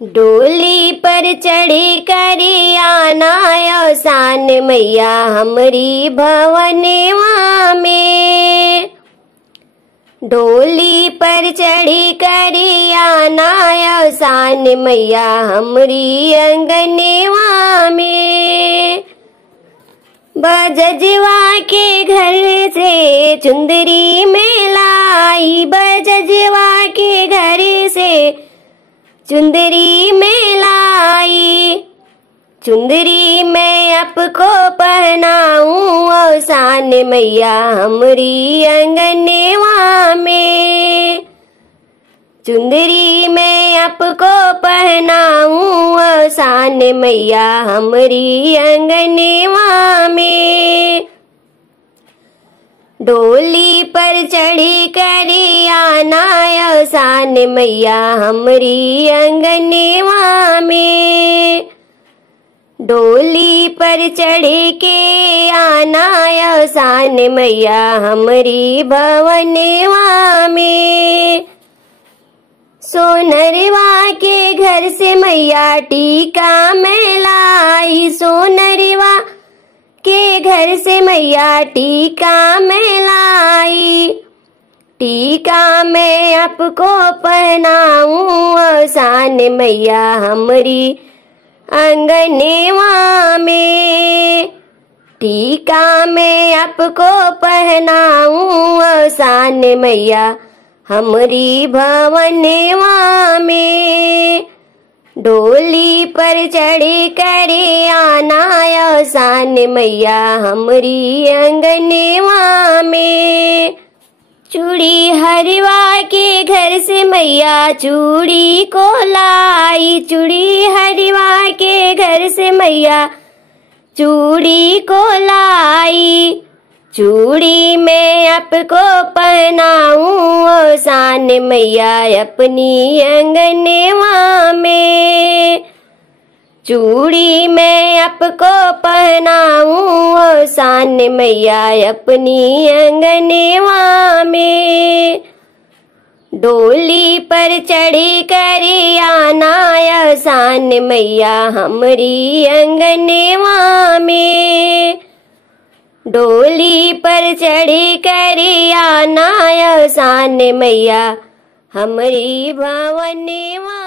डोली पर चढ़ी करी आना सान मैया हमरी भवनवा में। डोली पर चढ़ी करी आना सान मैया हमरी अंगनवा में। बजजवा के घर से चुंदरी में लाई, बजजवा के घर से चुंदरी में लाई। चुंदरी मैं आपको पहनाऊं सान मैया हमरी अंगनवा में। चुंदरी मैं आपको पहनाऊं सान मैया हमरी अंगनवा में। डोली पर चढ़ी करी आना सान मैया हमरी अंगनवा में। डोली पर चढ़ी के आना सान मैया हमरी भवनवा में। सोनरवा के घर से मैया टीका मैं लाई, सोनरवा के घर से मैया टीका मैं लाई। टीका मैं आपको पहनाऊं सान मैया हमरी अंगनवा में। टीका मैं आपको पहनाऊं सान मैया हमरी भवनवा में। डोली पर चढ़ी करे आना सान मैया हमरी अंगनवा में। चूड़ी हरवा के घर से मैया चूड़ी को लाई, चूड़ी हरवा के घर से मैया चूड़ी को लाई। चूड़ी मैं आपको पहनाऊं सान मैया अपनी अंगनवा में। चूड़ी मैं आपको पहनाऊं सान मैया अपनी अंगनवा में। डोली पर चढ़ी करी आना सान मैया हमरी अंगनवा में। डोली पर चढ़ी करी आना सान मैया हमरी भवनवा